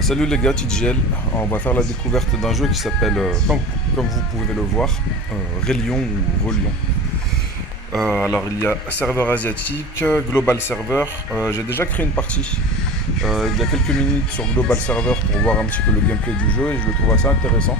Salut les gars, TGL. On va faire la découverte d'un jeu qui s'appelle, comme vous pouvez le voir, Relion ou Relion. Alors il y a serveur asiatique, global server. J'ai déjà créé une partie il y a quelques minutes sur global server pour voir un petit peu le gameplay du jeu et je le trouve assez intéressant.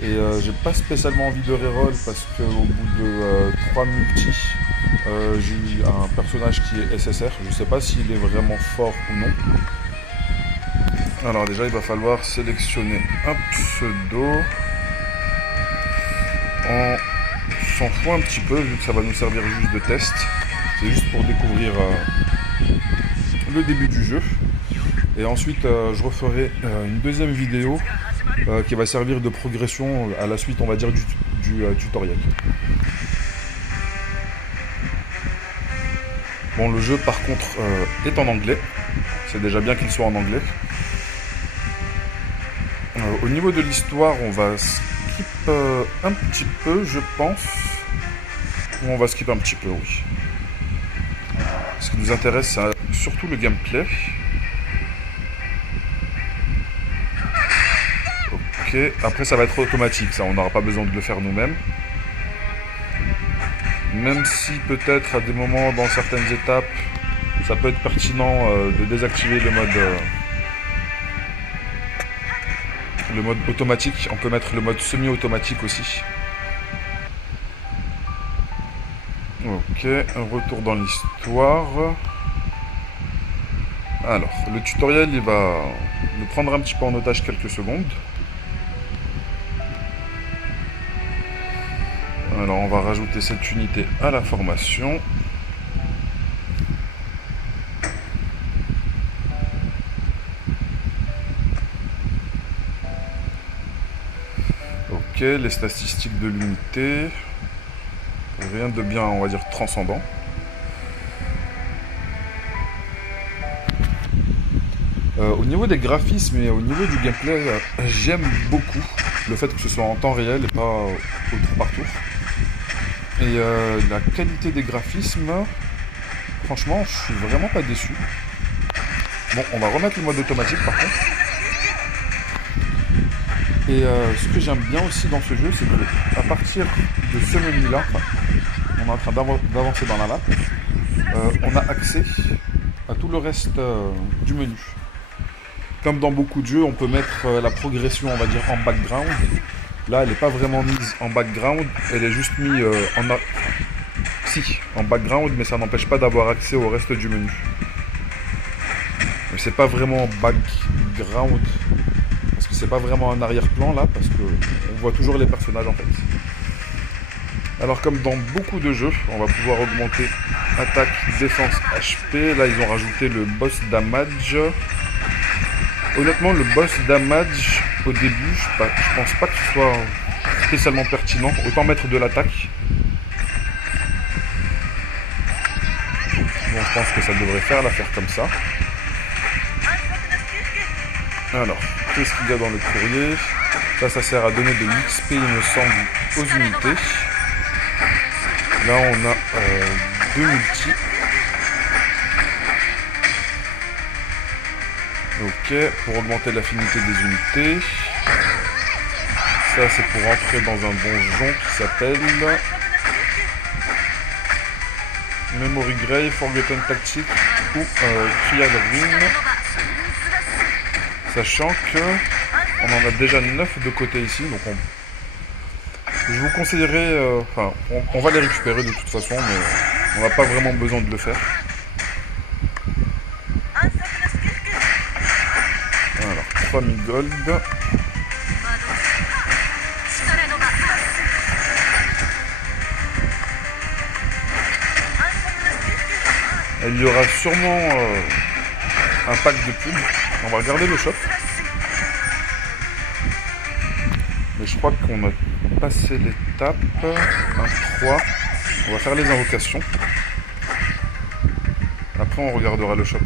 Et j'ai pas spécialement envie de reroll parce qu'au bout de 3 multis, j'ai eu un personnage qui est SSR. Je sais pas s'il est vraiment fort ou non. Alors déjà il va falloir sélectionner un pseudo. On s'en fout un petit peu vu que ça va nous servir juste de test. C'est juste pour découvrir le début du jeu. Et ensuite je referai une deuxième vidéo qui va servir de progression à la suite on va dire du tutoriel. Bon, le jeu par contre est en anglais. C'est déjà bien qu'il soit en anglais. Au niveau de l'histoire, on va skip un petit peu, je pense. Ou on va skip un petit peu, oui. Ce qui nous intéresse, c'est surtout le gameplay. Ok, après ça va être automatique, ça, on n'aura pas besoin de le faire nous-mêmes. Même si peut-être à des moments, dans certaines étapes, ça peut être pertinent de désactiver le mode automatique. On peut mettre le mode semi-automatique aussi. Ok, un retour dans l'histoire. Alors, le tutoriel, il va nous prendre un petit peu en otage quelques secondes. Alors, on va rajouter cette unité à la formation. Ok, les statistiques de l'unité. Rien de bien, on va dire, transcendant. Au niveau des graphismes et au niveau du gameplay, j'aime beaucoup le fait que ce soit en temps réel et pas au tour par tour. Et la qualité des graphismes, franchement, je suis vraiment pas déçu. Bon, on va remettre le mode automatique par contre. Et ce que j'aime bien aussi dans ce jeu, c'est que à partir de ce menu-là, on est en train d'avancer dans la map, on a accès à tout le reste du menu. Comme dans beaucoup de jeux, on peut mettre la progression, on va dire, en background. Là, elle n'est pas vraiment mise en background, elle est juste mise en background, mais ça n'empêche pas d'avoir accès au reste du menu. Mais c'est pas vraiment background, parce que c'est pas vraiment un arrière-plan là, parce que on voit toujours les personnages en fait. Alors comme dans beaucoup de jeux, on va pouvoir augmenter attaque, défense, HP. Là, ils ont rajouté le boss damage. Honnêtement, le boss damage, au début, je pense pas que ce soit spécialement pertinent. Autant mettre de l'attaque. Bon, je pense que ça devrait faire l'affaire comme ça. Alors, qu'est-ce qu'il y a dans le courrier? Ça sert à donner de l'XP, il me semble, aux unités. Là, on a 2 multis. Ok, pour augmenter l'affinité des unités. Ça, c'est pour entrer dans un donjon qui s'appelle Memory Grave, Forgotten Tactic ou Trial Ring. Sachant que on en a déjà 9 de côté ici, donc je vous conseillerais, on va les récupérer de toute façon, mais on n'a pas vraiment besoin de le faire. Alors, 3000 gold. Il y aura sûrement un pack de pubs. On va regarder le shop. Mais je crois qu'on a passé l'étape 1-3. On va faire les invocations. Après on regardera le shop.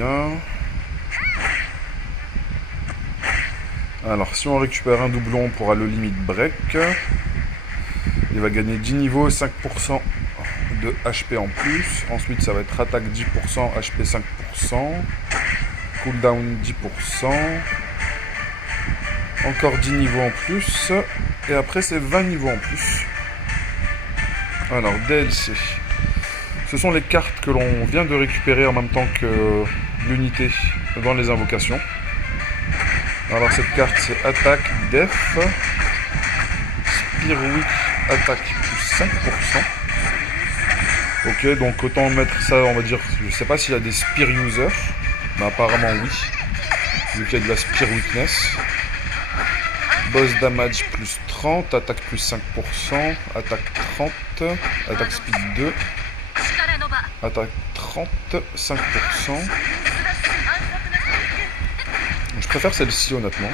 bien. Alors, si on récupère un doublon, on pourra le limit break. Il va gagner 10 niveaux, 5% de HP en plus. Ensuite, ça va être attaque 10%, HP 5%. Cooldown 10%. Encore 10 niveaux en plus. Et après, c'est 20 niveaux en plus. Alors, DLC. Ce sont les cartes que l'on vient de récupérer en même temps que l'unité dans les invocations. Alors cette carte c'est attaque, def, Spear Weak, attaque plus 5%. Ok, donc autant mettre ça, on va dire, je sais pas s'il y a des Spear Users, mais apparemment oui, vu qu'il y a de la Spear Weakness. Boss Damage plus 30, attaque plus 5%, attaque 30, attaque Speed 2, attaque 30, 5%. Je préfère celle-ci honnêtement.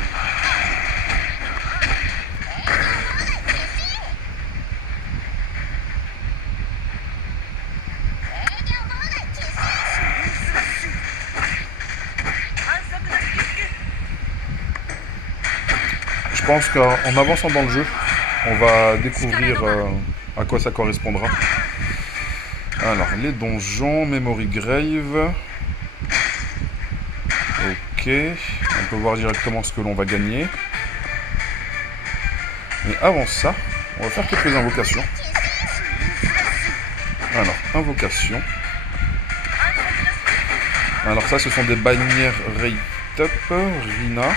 Je pense qu'en avançant dans le jeu, on va découvrir à quoi ça correspondra. Alors, les donjons, Memory Grave. Ok, on peut voir directement ce que l'on va gagner. Mais avant ça, on va faire quelques invocations. Alors, invocation. Alors ça, ce sont des bannières Rate Up, Rina.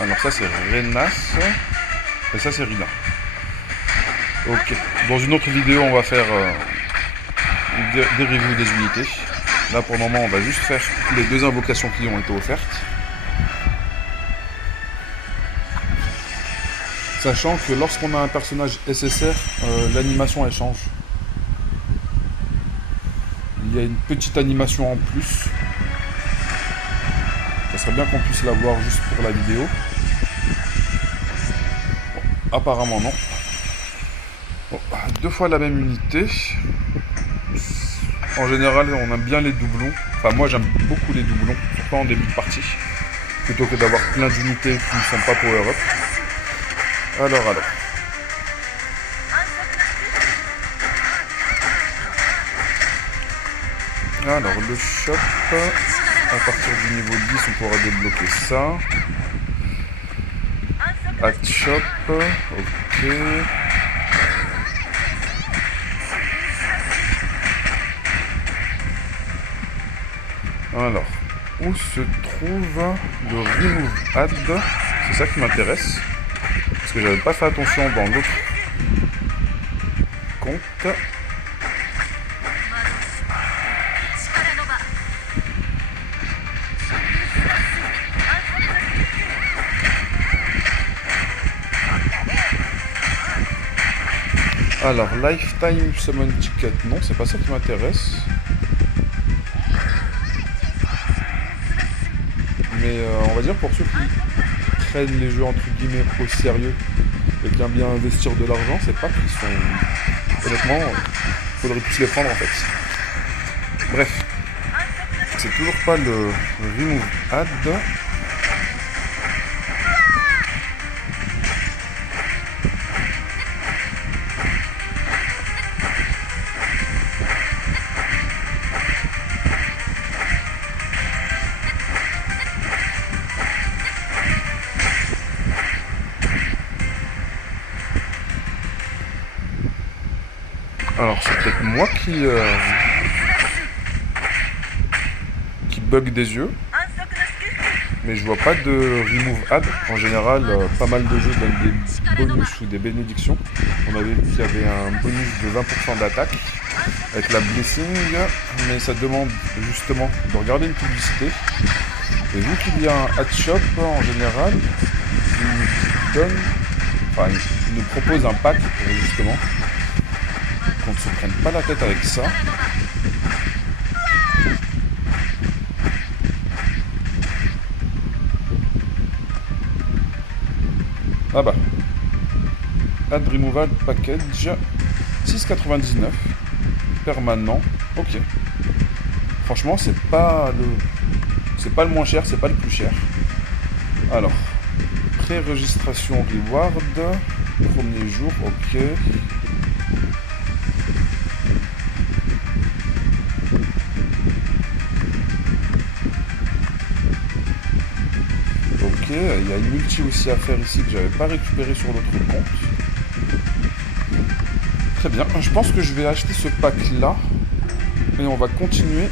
Alors ça, c'est Renas. Et ça, c'est Rina. Ok. Dans une autre vidéo, on va faire des reviews des unités. Là, pour le moment, on va juste faire les deux invocations qui ont été offertes. Sachant que lorsqu'on a un personnage SSR, l'animation, elle change. Il y a une petite animation en plus. Ça serait bien qu'on puisse la voir juste pour la vidéo. Bon, apparemment, non. Bon, deux fois la même unité. En général, on aime bien les doublons. Enfin, moi, j'aime beaucoup les doublons, surtout en début de partie. Plutôt que d'avoir plein d'unités qui ne sont pas power-up. Alors. Alors, le shop. À partir du niveau 10, on pourra débloquer ça. Act shop. Ok. Alors, où se trouve le Remove Add? C'est ça qui m'intéresse. Parce que j'avais pas fait attention dans l'autre compte. Alors, Lifetime Summon Ticket, non, c'est pas ça qui m'intéresse. Mais on va dire pour ceux qui prennent les jeux entre guillemets au sérieux et qui aiment bien investir de l'argent, c'est pas qu'ils sont... Honnêtement, faudrait tous les prendre en fait. Bref, c'est toujours pas le Remove Add. Alors c'est peut-être moi qui bug des yeux, mais je vois pas de remove add. En général, pas mal de jeux donnent des bonus ou des bénédictions. On avait vu qu'il y avait un bonus de 20% d'attaque avec la blessing, mais ça demande justement de regarder une publicité. Et vu qu'il y a un ad shop, en général, il nous propose un pack pour justement qu'on ne se prenne pas la tête avec ça. Ah bah, Add Removal Package 6,99 permanent. Ok. Franchement, c'est pas le moins cher, c'est pas le plus cher. Alors, pré-registration reward, premier jour, ok. Ok, il y a une multi aussi à faire ici que j'avais pas récupéré sur l'autre compte. Très bien, je pense que je vais acheter ce pack là et on va continuer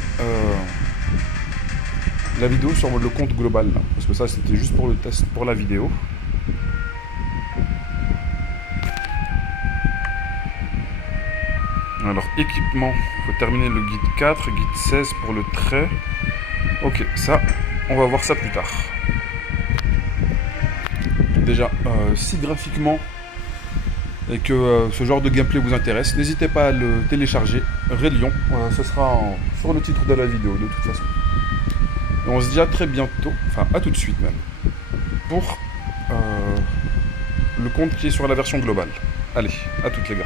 la vidéo sur le compte global là, parce que ça c'était juste pour le test pour la vidéo. Alors équipement, il faut terminer le guide 4, guide 16 pour le trait. Ok, ça, on va voir ça plus tard. Déjà, si graphiquement et que ce genre de gameplay vous intéresse, n'hésitez pas à le télécharger. Railion, ce sera sur le titre de la vidéo de toute façon. Et on se dit à très bientôt, enfin à tout de suite même, pour le compte qui est sur la version globale. Allez, à toutes les gars.